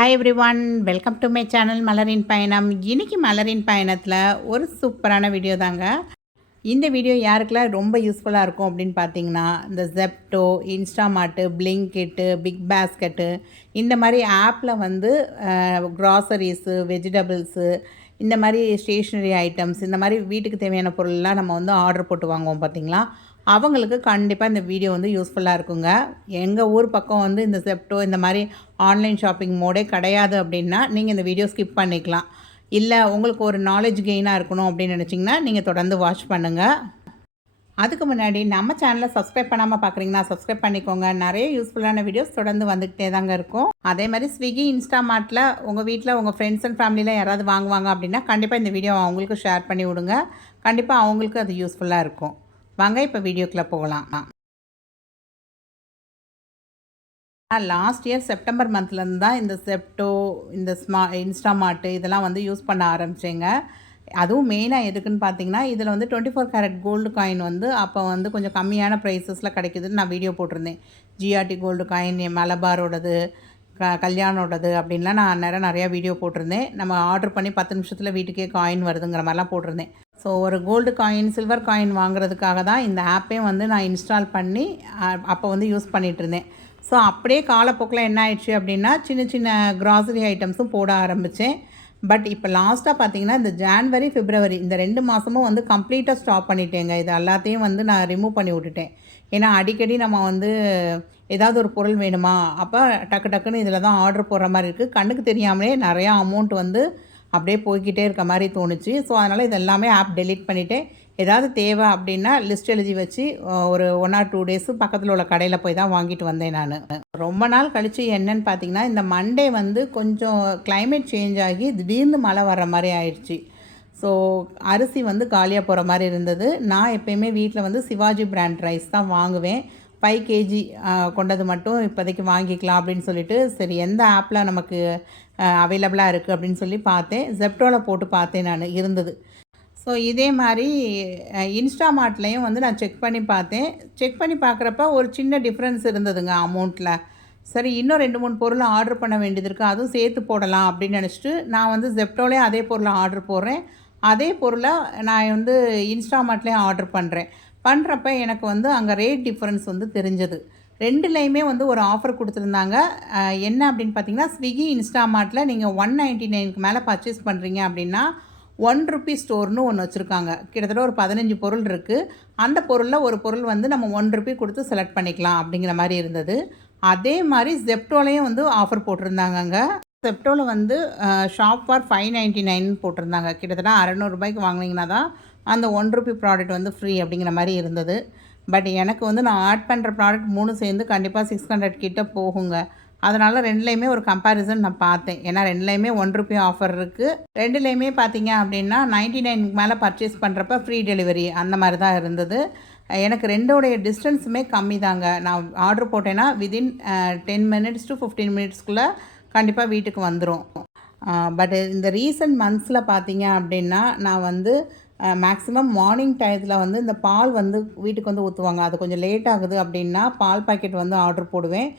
Hi every one, welcome to my channel மலரின் பயணம். இன்றைக்கி மலரின் பயணத்தில் ஒரு சூப்பரான வீடியோ தாங்க. இந்த வீடியோ யாருக்கெல்லாம் ரொம்ப யூஸ்ஃபுல்லாக இருக்கும் அப்படின்னு பார்த்தீங்கன்னா, இந்த ஜெப்டோ, இன்ஸ்டாமார்ட்டு, பிளிங்கிட்டு, பிக் பாஸ்கெட்டு இந்த மாதிரி ஆப்பில் வந்து க்ராசரிஸு, வெஜிடபிள்ஸு, இந்த மாதிரி ஸ்டேஷ்னரி ஐட்டம்ஸ், இந்த மாதிரி வீட்டுக்கு தேவையான பொருள்லாம் நம்ம வந்து ஆர்டர் போட்டு வாங்குவோம் பார்த்தீங்களா, அவங்களுக்கு கண்டிப்பாக இந்த வீடியோ வந்து யூஸ்ஃபுல்லாக இருக்குங்க. எங்கள் ஊர் பக்கம் வந்து இந்த ஜெப்டோ இந்த மாதிரி ஆன்லைன் ஷாப்பிங் மோடே கிடையாது அப்படின்னா, நீங்கள் இந்த வீடியோ ஸ்கிப் பண்ணிக்கலாம். இல்லை உங்களுக்கு ஒரு நாலேஜ் கெயினாக இருக்கணும் அப்படின்னு நினச்சிங்கன்னா, நீங்கள் தொடர்ந்து வாட்ச் பண்ணுங்கள். அதுக்கு முன்னாடி நம்ம சேனலை சப்ஸ்கிரைப் பண்ணாமல் பார்க்குறீங்கன்னா சப்ஸ்கிரைப் பண்ணிக்கோங்க. நிறைய யூஸ்ஃபுல்லான வீடியோஸ் தொடர்ந்து வந்துக்கிட்டே தாங்க இருக்கும். அதே மாதிரி ஸ்விக்கி, இன்ஸ்டாமார்ட்டில் உங்கள் வீட்டில் உங்கள் ஃப்ரெண்ட்ஸ் அண்ட் ஃபேமிலியில் யாராவது வாங்குவாங்க அப்படின்னா, கண்டிப்பாக இந்த வீடியோ அவங்களுக்கு ஷேர் பண்ணி விடுங்க. கண்டிப்பாக அவங்களுக்கு அது யூஸ்ஃபுல்லாக இருக்கும். வாங்க இப்போ வீடியோக்குள்ளே போகலாம். லாஸ்ட் இயர் செப்டம்பர் மந்த்லேருந்து தான் இந்த ஜெப்டோ, இந்த இன்ஸ்டாமார்ட்டு இதெல்லாம் வந்து யூஸ் பண்ண ஆரம்பித்தேங்க. அதுவும் மெயினாக எதுக்குன்னு பார்த்தீங்கன்னா, இதில் வந்து 24 கேரட் கோல்டு காயின் வந்து அப்போ வந்து கொஞ்சம் கம்மியான ப்ரைஸஸில் கிடைக்குதுன்னு நான் வீடியோ போட்டிருந்தேன். ஜிஆர்டி கோல்டு காயின், மலபாரோடது, கல்யாணோடது அப்படின்லாம் நான் நிறையா வீடியோ போட்டிருந்தேன். நம்ம ஆர்டர் பண்ணி 10 நிமிஷத்தில் வீட்டுக்கே காயின் வருதுங்கிற மாதிரிலாம் போட்டிருந்தேன். ஸோ ஒரு கோல்டு காயின், சில்வர் காயின் வாங்குறதுக்காக தான் இந்த ஆப்பே வந்து நான் இன்ஸ்டால் பண்ணி அப்போ வந்து யூஸ் பண்ணிகிட்ருந்தேன். ஸோ அப்படியே காலப்போக்கில் என்ன ஆயிடுச்சு அப்படின்னா, சின்ன சின்ன க்ராசரி ஐட்டம்ஸும் போட ஆரம்பித்தேன். பட் இப்போ லாஸ்ட்டாக பார்த்தீங்கன்னா, இந்த ஜான்வரி, பிப்ரவரி இந்த 2 மாதமும் வந்து கம்ப்ளீட்டாக ஸ்டாப் பண்ணிட்டேங்க. இது எல்லாத்தையும் வந்து நான் ரிமூவ் பண்ணி விட்டுட்டேன். ஏன்னா அடிக்கடி நம்ம வந்து ஏதாவது ஒரு பொருள் வேணுமா, அப்போ டக்கு டக்குன்னு இதில் தான் ஆர்டர் போடுற மாதிரி இருக்குது. கண்ணுக்கு தெரியாமலே நிறையா அமௌண்ட் வந்து அப்படியே போய்கிட்டே இருக்க மாதிரி தோணுச்சு. ஸோ அதனால் இது எல்லாமே ஆப் டெலீட் பண்ணிவிட்டேன். ஏதாவது தேவை அப்படின்னா லிஸ்ட் எழுதி வச்சு ஒரு 1 or 2 டேஸு பக்கத்தில் உள்ள கடையில் போய் தான் வாங்கிட்டு வந்தேன் நான். ரொம்ப நாள் கழித்து என்னன்னு பார்த்தீங்கன்னா, இந்த மண்டே வந்து கொஞ்சம் கிளைமேட் சேஞ்ச் ஆகி திடீர்னு மழை வர்ற மாதிரி ஆயிடுச்சு. ஸோ அரிசி வந்து காலியாக போகிற மாதிரி இருந்தது. நான் எப்போயுமே வீட்டில் வந்து சிவாஜி பிராண்ட் ரைஸ் தான் வாங்குவேன். 5 கேஜி கொண்டது மட்டும் இப்போதைக்கு வாங்கிக்கலாம் அப்படின்னு சொல்லிட்டு, சரி எந்த ஆப்பில் நமக்கு அவைலபிளாக இருக்குது அப்படின்னு சொல்லி பார்த்தேன். ஜெப்டோவில் போட்டு பார்த்தேன் நான், இருந்தது. ஸோ இதே மாதிரி இன்ஸ்டாமார்ட்லேயும் வந்து நான் செக் பண்ணி பார்த்தேன். செக் பண்ணி பார்க்குறப்ப ஒரு சின்ன டிஃப்ரென்ஸ் இருந்ததுங்க அமௌண்ட்டில். சரி இன்னும் 2, 3 பொருள் ஆர்டர் பண்ண வேண்டியது இருக்குது, அதுவும் சேர்த்து போடலாம் அப்படின்னு நினச்சிட்டு நான் வந்து ஜெப்டோலேயே அதே பொருளை ஆர்டர் போடுறேன். அதே பொருளை நான் வந்து இன்ஸ்டாமார்ட்லேயும் ஆர்டர் பண்ணுறப்ப எனக்கு வந்து அங்கே ரேட் டிஃப்ரென்ஸ் வந்து தெரிஞ்சது. 2லேயுமே வந்து ஒரு ஆஃபர் கொடுத்துருந்தாங்க. என்ன அப்படின்னு பார்த்தீங்கன்னா, ஸ்விக்கி, இன்ஸ்டாமார்ட்டில் நீங்கள் 199க்கு மேலே பர்ச்சேஸ் பண்ணுறீங்க அப்படின்னா ₹1 ஸ்டோர்னு ஒன்று வச்சுருக்காங்க. கிட்டத்தட்ட ஒரு 15 பொருள் இருக்குது. அந்த பொருளில் ஒரு பொருள் வந்து நம்ம ₹1 கொடுத்து செலக்ட் பண்ணிக்கலாம் அப்படிங்கிற மாதிரி இருந்தது. அதே மாதிரி ஜெப்டோலையும் வந்து ஆஃபர் போட்டிருந்தாங்கங்க. ஜெப்டோவில் வந்து ஷாப் ஃபார் 599 போட்டிருந்தாங்க. கிட்டத்தட்ட ₹600 வாங்கினீங்கன்னா தான் அந்த ₹1 ப்ராடக்ட் வந்து ஃப்ரீ அப்படிங்கிற மாதிரி இருந்தது. பட் எனக்கு வந்து நான் ஆட் பண்ணுற ப்ராடக்ட் 3 சேர்ந்து கண்டிப்பாக 600 கிட்ட போகுங்க. அதனால் 2லேயுமே ஒரு கம்பேரிசன் நான் பார்த்தேன். ஏன்னா 2லேயுமே ₹1 ஆஃபர் இருக்குது. 2லேயுமே பார்த்தீங்க அப்படின்னா 99க்கு மேலே பர்ச்சேஸ் பண்ணுறப்ப ஃப்ரீ டெலிவரி அந்த மாதிரி தான் இருந்தது. எனக்கு 2ஓடைய டிஸ்டன்ஸுமே கம்மி தாங்க. நான் ஆர்டர் போட்டேன்னா வித்தின் 10 minutes to 15 minutesக்குள்ளே கண்டிப்பாக வீட்டுக்கு வந்துடும். பட் இந்த ரீசன்ட் மந்த்ஸில் பார்த்தீங்க அப்படின்னா, நான் வந்து மேக்ஸிமம் மார்னிங் டயத்தில் வந்து இந்த பால் வந்து வீட்டுக்கு வந்து ஊற்றுவாங்க. அது கொஞ்சம் லேட் ஆகுது அப்படின்னா பால் பாக்கெட் வந்து ஆர்டர் போடுவேன்.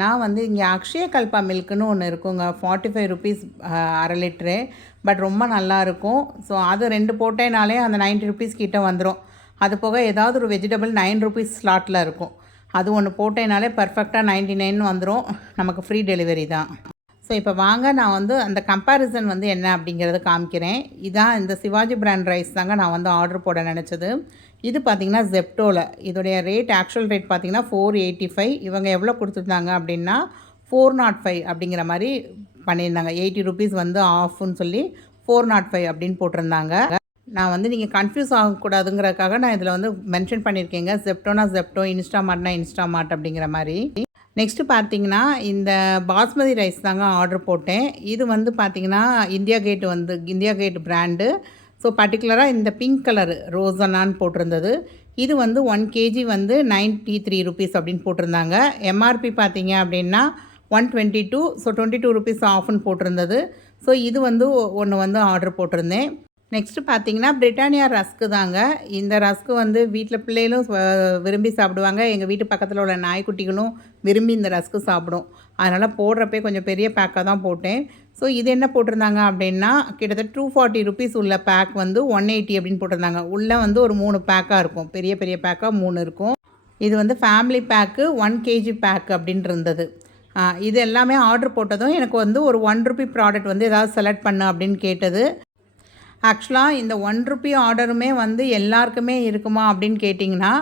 நான் வந்து இங்கே அக்ஷய கல்பா மில்க்குன்னு ஒன்று இருக்குங்க. ₹45 1/2 லிட்ரு. பட் ரொம்ப நல்லாயிருக்கும். ஸோ அது 2 போட்டேனாலே அந்த ₹90 கிட்ட வந்துடும். அது போக ஏதாவது ஒரு வெஜிடபிள் ₹9 ஸ்லாட்டில் இருக்கும். அது ஒன்று போட்டேனாலே பர்ஃபெக்டாக 99 வந்துடும். நமக்கு ஃப்ரீ டெலிவரி தான். ஸோ இப்போ வாங்க நான் வந்து அந்த கம்பேரிசன் வந்து என்ன அப்படிங்கிறத காமிக்கிறேன். இதான் இந்த சிவாஜி பிராண்ட் ரைஸ் தாங்க நான் வந்து ஆர்டர் போட நினச்சது. இது பார்த்திங்கன்னா ஜெப்டோவில் இதோடைய ரேட், ஆக்சுவல் ரேட் பார்த்திங்கன்னா 485. இவங்க எவ்வளோ கொடுத்துருந்தாங்க அப்படின்னா 405 அப்படிங்கிற மாதிரி பண்ணியிருந்தாங்க. ₹80 வந்து ஆஃப்னு சொல்லி 405 அப்படின்னு போட்டிருந்தாங்க. நான் வந்து நீங்கள் கன்ஃபியூஸ் ஆகக்கூடாதுங்கிறதுக்காக நான் இதில் வந்து மென்ஷன் பண்ணியிருக்கேங்க. ஜெப்டோனா ஜெப்டோ, இன்ஸ்டாமார்ட்னா இன்ஸ்டாமார்ட் அப்படிங்கிற மாதிரி. நெக்ஸ்ட்டு பார்த்தீங்கன்னா, இந்த பாஸ்மதி ரைஸ் தாங்க ஆர்டர் போட்டேன். இது வந்து பார்த்திங்கன்னா இந்தியா கேட் பிராண்டு. ஸோ பர்டிகுலராக இந்த பிங்க் கலரு ரோசனான்னு போட்டிருந்தது. இது வந்து 1 கேஜி வந்து ₹93 அப்படின்னு போட்டிருந்தாங்க. எம்ஆர்பி பார்த்தீங்க அப்படின்னா 122. ஸோ ₹22 ஆஃப்னு போட்டிருந்தது. ஸோ இது வந்து ஒன்று வந்து ஆர்டர் போட்டிருந்தேன். நெக்ஸ்ட்டு பார்த்தீங்கன்னா, பிரிட்டானியா ரஸ்க்கு தாங்க. இந்த ரஸ்க்கு வந்து வீட்ல பிள்ளைகளும் விரும்பி சாப்பிடுவாங்க. எங்க வீட்டு பக்கத்தில உள்ள நாய்க்குட்டிகளும் விரும்பி இந்த ரஸ்க்கு சாப்பிடும். அதனால போடுறப்பயே கொஞ்சம் பெரிய பேக்கா தான் போட்டேன். ஸோ இது என்ன போட்டிருந்தாங்க அப்டின்னா, கிட்டத்தட்ட ₹240 உள்ள பேக் வந்து 180 அப்படின்னு போட்டிருந்தாங்க. உள்ள வந்து ஒரு 3 பேக்கா இருக்கும். பெரிய பெரிய பேக்கா 3 இருக்கும். இது வந்து ஃபேமிலி பேக்கு 1 கேஜி பேக் அப்படின்னு இருந்தது. இது எல்லாமே ஆர்டர் போட்டதும் எனக்கு வந்து ஒரு ₹1 ப்ராடக்ட் வந்து ஏதாவது செலக்ட் பண்ணு அப்படின்னு கேட்டது. ஆக்சுவலாக இந்த ₹1 ஆர்டருமே வந்து எல்லாருக்குமே இருக்குமா அப்படின்னு கேட்டிங்கன்னா,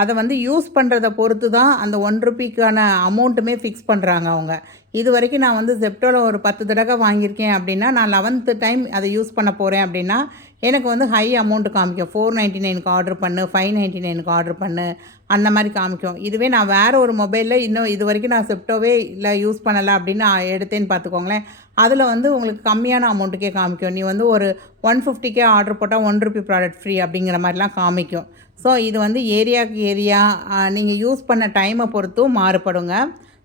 அதை வந்து யூஸ் பண்ணுறத பொறுத்து தான் அந்த ₹1க்கான அமௌண்ட்டுமே ஃபிக்ஸ் பண்ணுறாங்க அவங்க. இதுவரைக்கும் நான் வந்து Zeptoல ஒரு 10 தடவை வாங்கியிருக்கேன் அப்படின்னா, நான் 11th டைம் அதை யூஸ் பண்ண போகிறேன் அப்படின்னா, எனக்கு வந்து ஹை அமௌண்ட் காமிக்கும். 499க்கு ஆர்டர் பண்ணு, 599க்கு ஆர்டர் பண்ணு, அந்த மாதிரி காமிக்கும். இதுவே நான் வேறு ஒரு மொபைலில் இன்னும் இதுவரைக்கும் நான் Zeptoவே இல்லை யூஸ் பண்ணலை அப்படின்னு எடுத்தேன்னு பார்த்துக்கோங்களேன், அதில் வந்து உங்களுக்கு கம்மியான அமௌண்ட்டுக்கே காமிக்கும். நீ வந்து ஒரு 150க்கே ஆர்டர் போட்டால் ₹1 ப்ராடக்ட் ஃப்ரீ அப்படிங்கிற மாதிரிலாம் காமிக்கும். ஸோ இது வந்து ஏரியாவுக்கு ஏரியா நீங்கள் யூஸ் பண்ண டைமை பொறுத்தும் மாறுபடுங்க.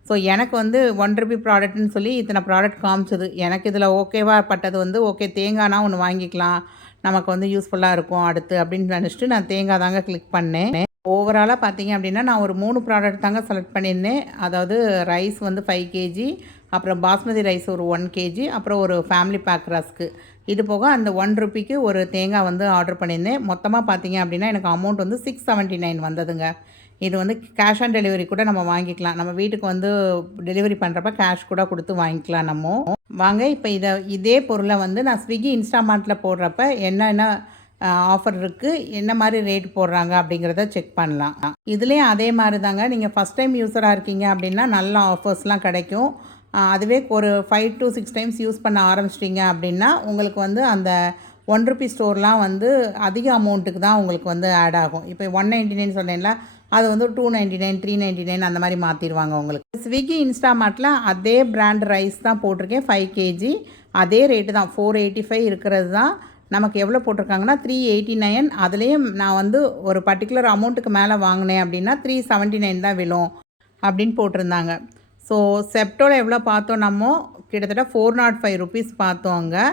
ஸோ எனக்கு வந்து ₹1 ப்ராடக்ட்னு சொல்லி இத்தனை ப்ராடக்ட் காமிச்சது. எனக்கு இதில் ஓகேவா பட்டது வந்து ஓகே தேங்காய்னா ஒன்று வாங்கிக்கலாம், நமக்கு வந்து யூஸ்ஃபுல்லாக இருக்கும் அடுத்து அப்படின்னு நினச்சிட்டு நான் தேங்காய் தாங்க கிளிக் பண்ணேன். ஓவராலாக பார்த்தீங்க அப்படின்னா நான் ஒரு 3 ப்ராடக்ட் தாங்க செலக்ட் பண்ணியிருந்தேன். அதாவது ரைஸ் வந்து 5 கேஜி, அப்புறம் பாஸ்மதி ரைஸ் ஒரு 1 கேஜி, அப்புறம் ஒரு ஃபேமிலி பேக் ரஸ்க்கு. இது போக அந்த ₹1க்கு ஒரு தேங்காய் வந்து ஆர்டர் பண்ணியிருந்தேன். மொத்தமாக பார்த்தீங்க அப்படின்னா எனக்கு அமௌண்ட் வந்து 679 வந்ததுங்க. இது வந்து கேஷ் ஆன் டெலிவரி கூட நம்ம வாங்கிக்கலாம். நம்ம வீட்டுக்கு வந்து டெலிவரி பண்ணுறப்ப கேஷ் கூட கொடுத்து வாங்கிக்கலாம் நம்ம. வாங்க இப்போ இதே பொருளை வந்து நான் ஸ்விக்கி இன்ஸ்டாமார்ட்டில் போடுறப்ப என்னென்ன ஆஃபர் இருக்குது, என்ன மாதிரி ரேட் போடுறாங்க அப்படிங்கிறத செக் பண்ணலாம். இதுலேயும் அதே மாதிரி தாங்க, நீங்கள் ஃபஸ்ட் டைம் யூஸராக இருக்கீங்க அப்படின்னா நல்ல ஆஃபர்ஸ்லாம் கிடைக்கும். அதுவே ஒரு 5 to 6 டைம்ஸ் யூஸ் பண்ண ஆரம்பிச்சிட்டிங்க அப்படின்னா உங்களுக்கு வந்து அந்த ₹1 ஸ்டோர்லாம் வந்து அதிக அமௌண்ட்டுக்கு தான் உங்களுக்கு வந்து ஆட் ஆகும். இப்போ 199 சொன்னேன்ல, அது வந்து 299, 399 அந்த மாதிரி மாற்றிடுவாங்க உங்களுக்கு. ஸ்விக்கி இன்ஸ்டாமார்ட்டில் அதே பிராண்ட் ரைஸ் தான் போட்டிருக்கேன், 5 கேஜி. அதே ரேட்டு தான் 485 இருக்கிறது தான். நமக்கு எவ்வளோ போட்டிருக்காங்கன்னா 389. அதுலேயும் நான் வந்து ஒரு பர்டிகுலர் அமௌண்ட்டுக்கு மேலே வாங்கினேன் அப்படின்னா 379 தான் விழும் அப்படின்னு போட்டிருந்தாங்க. ஸோ Zeptoல எவ்வளோ பார்த்தோம் நம்ம, கிட்டத்தட்ட ₹405 பார்த்தோம் அங்கே.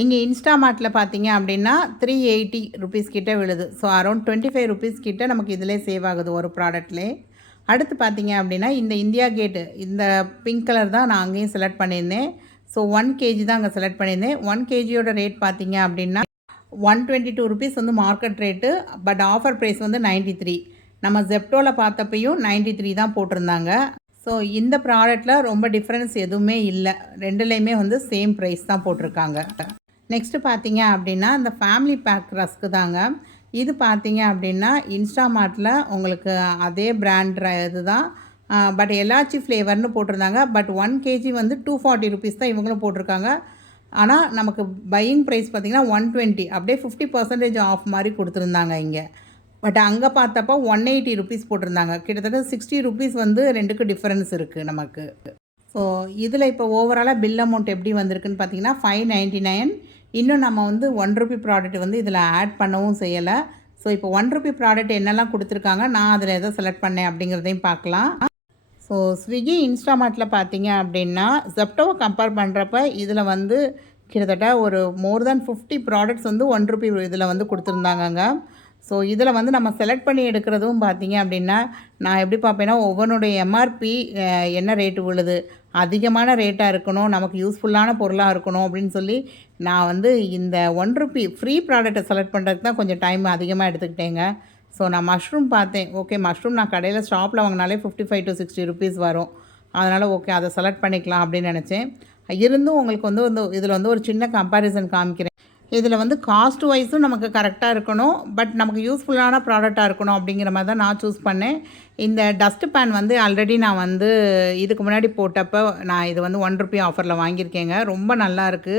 இங்கே இன்ஸ்டாமார்ட்டில் பார்த்தீங்க அப்படின்னா ₹380 கிட்ட விழுது. ஸோ அரௌண்ட் ₹25 கிட்ட நமக்கு இதிலே சேவ் ஆகுது ஒரு ப்ராடக்ட்லே. அடுத்து பார்த்தீங்க அப்படின்னா இந்த இந்தியா கேட்டு, இந்த பிங்க் கலர் தான் நான் அங்கேயும் செலக்ட் பண்ணியிருந்தேன். ஸோ 1 கேஜி தான் அங்கே செலக்ட் பண்ணியிருந்தேன். 1 கேஜியோட ரேட் பார்த்தீங்க அப்படின்னா ₹122 வந்து market rate. But offer price வந்து 93. நம்ம Zeptoல பார்த்தப்பையும் 93 தான் போட்டிருந்தாங்க. ஸோ இந்த ப்ராடக்ட்டில் ரொம்ப டிஃப்ரென்ஸ் எதுவுமே இல்லை, ரெண்டுலேயுமே வந்து சேம் ப்ரைஸ் தான் போட்டிருக்காங்க. நெக்ஸ்ட்டு பார்த்தீங்க அப்படின்னா இந்த ஃபேமிலி பேக் ரஸ்க்கு தாங்க. இது பார்த்தீங்க அப்படின்னா இன்ஸ்டாமார்ட்டில் உங்களுக்கு அதே பிராண்ட் இது தான். பட் எலாச்சி ஃப்ளேவர்னு போட்டிருந்தாங்க. பட் 1 கேஜி வந்து ₹240 தான் இவங்களும் போட்டிருக்காங்க. ஆனால் நமக்கு பையிங் ப்ரைஸ் பார்த்திங்கன்னா 120, அப்படியே 50% ஆஃப் மாதிரி கொடுத்துருந்தாங்க இங்கே. பட் அங்கே பார்த்தப்போ ₹180 போட்டிருந்தாங்க. கிட்டத்தட்ட ₹60 வந்து ரெண்டுக்கு டிஃப்ரென்ஸ் இருக்குது நமக்கு. ஸோ இதில் இப்போ ஓவராலாக பில் அமௌண்ட் எப்படி வந்திருக்குன்னு பார்த்தீங்கன்னா 599. இன்னும் நம்ம வந்து ₹1 ப்ராடக்ட் வந்து இதில் ஆட் பண்ணவும் செய்யலை. ஸோ இப்போ ₹1 ப்ராடக்ட் என்னெல்லாம் கொடுத்துருக்காங்க, நான் அதில் எதை செலக்ட் பண்ணேன் அப்படிங்கிறதையும் பார்க்கலாம். ஸோ ஸ்விக்கி இன்ஸ்டாமார்ட்டில் பார்த்தீங்க அப்படின்னா Zeptoவை கம்பேர் பண்ணுறப்ப இதில் வந்து கிட்டத்தட்ட ஒரு மோர் தேன் 50 ப்ராடக்ட்ஸ் வந்து ₹1 இதில் வந்து கொடுத்துருந்தாங்கங்க. ஸோ இதில் வந்து நம்ம செலக்ட் பண்ணி எடுக்கிறதும் பார்த்தீங்க அப்படின்னா நான் எப்படி பார்ப்பேன்னா ஒவ்வொன்றுடைய எம்ஆர்பி என்ன ரேட்டு விழுது, அதிகமான ரேட்டாக இருக்கணும், நமக்கு யூஸ்ஃபுல்லான பொருளாக இருக்கணும் அப்படின்னு சொல்லி நான் வந்து இந்த ₹1 ஃப்ரீ ப்ராடக்ட்டை செலக்ட் பண்ணுறதுக்கு தான் கொஞ்சம் டைம் அதிகமாக எடுத்துக்கிட்டேங்க. ஸோ நான் மஷ்ரூம் பார்த்தேன். ஓகே, மஷ்ரூம் நான் கடையில் ஷாப்பில் வாங்கினாலே ₹55 to ₹60 வரும். அதனால் ஓகே அதை செலக்ட் பண்ணிக்கலாம் அப்படின்னு நினச்சேன். இருந்தும் உங்களுக்கு வந்து இதில் வந்து ஒரு சின்ன கம்பேரிசன் காமிக்கிறேன். இதில் வந்து காஸ்ட் வைஸும் நமக்கு கரெக்டாக இருக்கணும், பட் நமக்கு யூஸ்ஃபுல்லான ப்ராடக்டாக இருக்கணும் அப்படிங்கிற மாதிரி தான் நான் சூஸ் பண்ணேன். இந்த டஸ்ட்டு பேன் வந்து ஆல்ரெடி நான் வந்து இதுக்கு முன்னாடி போட்டப்போ நான் இது வந்து ₹1 ஆஃபரில் வாங்கியிருக்கேங்க. ரொம்ப நல்லாயிருக்கு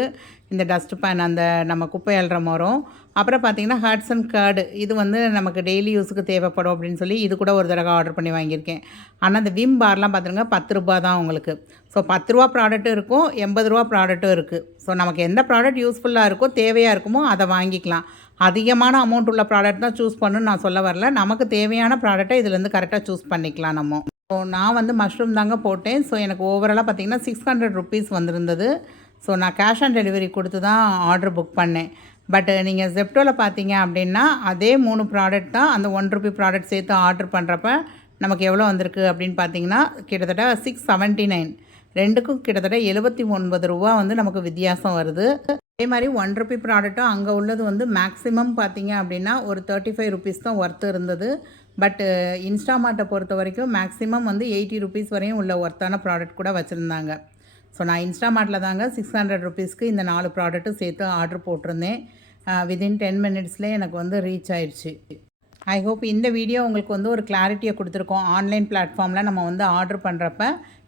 இந்த டஸ்ட்டு பேன், அந்த நம்ம குப்பை அள்ளுற மரம். அப்புறம் பார்த்திங்கன்னா ஹர்ட்ஸ் அண்ட் கர்டு, இது வந்து நமக்கு டெய்லி யூஸுக்கு தேவைப்படும் அப்படின்னு சொல்லி இது கூட ஒரு தடவை ஆர்டர் பண்ணி வாங்கியிருக்கேன். ஆனால் இந்த விம் பார்லாம் பார்த்துருங்க ₹10 தான் உங்களுக்கு. ஸோ ₹10 ப்ராடக்ட்டும் இருக்கும், ₹80 ப்ராடக்ட்டும் இருக்குது. ஸோ நமக்கு எந்த ப்ராடக்ட் யூஸ்ஃபுல்லாக இருக்கோ, தேவையாக இருக்குமோ அதை வாங்கிக்கலாம். அதிகமான அமௌண்ட் உள்ள ப்ராடக்ட் தான் சூஸ் பண்ணணும்னு நான் சொல்ல வரல. நமக்கு தேவையான ப்ராடக்ட்டை இதுலேருந்து கரெக்டாக சூஸ் பண்ணிக்கலாம் நம்ம. ஸோ நான் வந்து மஷ்ரூம் தாங்க போட்டேன். ஸோ எனக்கு ஓவராலாக பார்த்திங்கன்னா ₹600 வந்திருந்தது. ஸோ நான் கேஷ் ஆன் டெலிவரி கொடுத்து தான் ஆர்டர் புக் பண்ணேன். பட் நீங்கள் ஜெப்டோவில் பார்த்தீங்க அப்படின்னா அதே 3 ப்ராடக்ட் தான் அந்த ₹1 ப்ராடக்ட் சேர்த்து ஆர்டர் பண்ணுறப்ப நமக்கு எவ்வளோ வந்திருக்கு அப்படின்னு பார்த்தீங்கன்னா கிட்டத்தட்ட 679. ரெண்டுக்கும் கிட்டத்தட்ட ₹79 வந்து நமக்கு வித்தியாசம் வருது. அதே மாதிரி ₹1 ப்ராடக்ட்டும் அங்கே உள்ளது வந்து மேக்ஸிமம் பார்த்தீங்க அப்படின்னா ஒரு ₹35 தான் ஒர்த்து இருந்தது. பட் இன்ஸ்டாமார்ட்டை பொறுத்த வரைக்கும் மேக்ஸிமம் வந்து ₹80 வரையும் உள்ள ஒர்த்தான ப்ராடக்ட் கூட வச்சுருந்தாங்க. ஸோ நான் இன்ஸ்டாமார்ட்டில் தாங்க ₹600க்கு இந்த 4 ப்ராடக்ட்டும் சேர்த்து ஆர்டர் போட்டிருந்தேன். வித்தின் 10 மினிட்ஸ்லேயே எனக்கு வந்து ரீச் ஆயிடுச்சு. ஐ ஹோப் இந்த வீடியோ உங்களுக்கு வந்து ஒரு கிளாரிட்டியை கொடுத்துருக்கோம். ஆன்லைன் பிளாட்ஃபார்மில் நம்ம வந்து ஆர்டர் பண்ணுறப்ப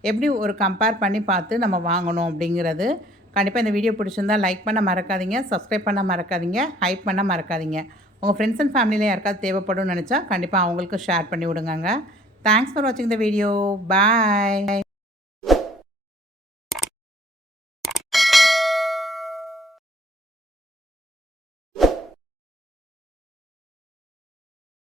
எப்படி ஒரு கம்பேர் பண்ணி பார்த்து நம்ம வாங்கணும் அப்படிங்கிறது. கண்டிப்பாக இந்த வீடியோ பிடிச்சிருந்தா லைக் பண்ண மறக்காதீங்க, சப்ஸ்கிரைப் பண்ண மறக்காதீங்க, ஹைப் பண்ண மறக்காதீங்க. உங்கள் ஃப்ரெண்ட்ஸ் அண்ட் ஃபேமிலியில் யாருக்காவது தேவைப்படும்னு நினச்சா கண்டிப்பாக அவங்களுக்கு ஷேர் பண்ணி விடுங்க. தேங்க்ஸ் ஃபார் வாட்சிங் த வீடியோ. பாய்.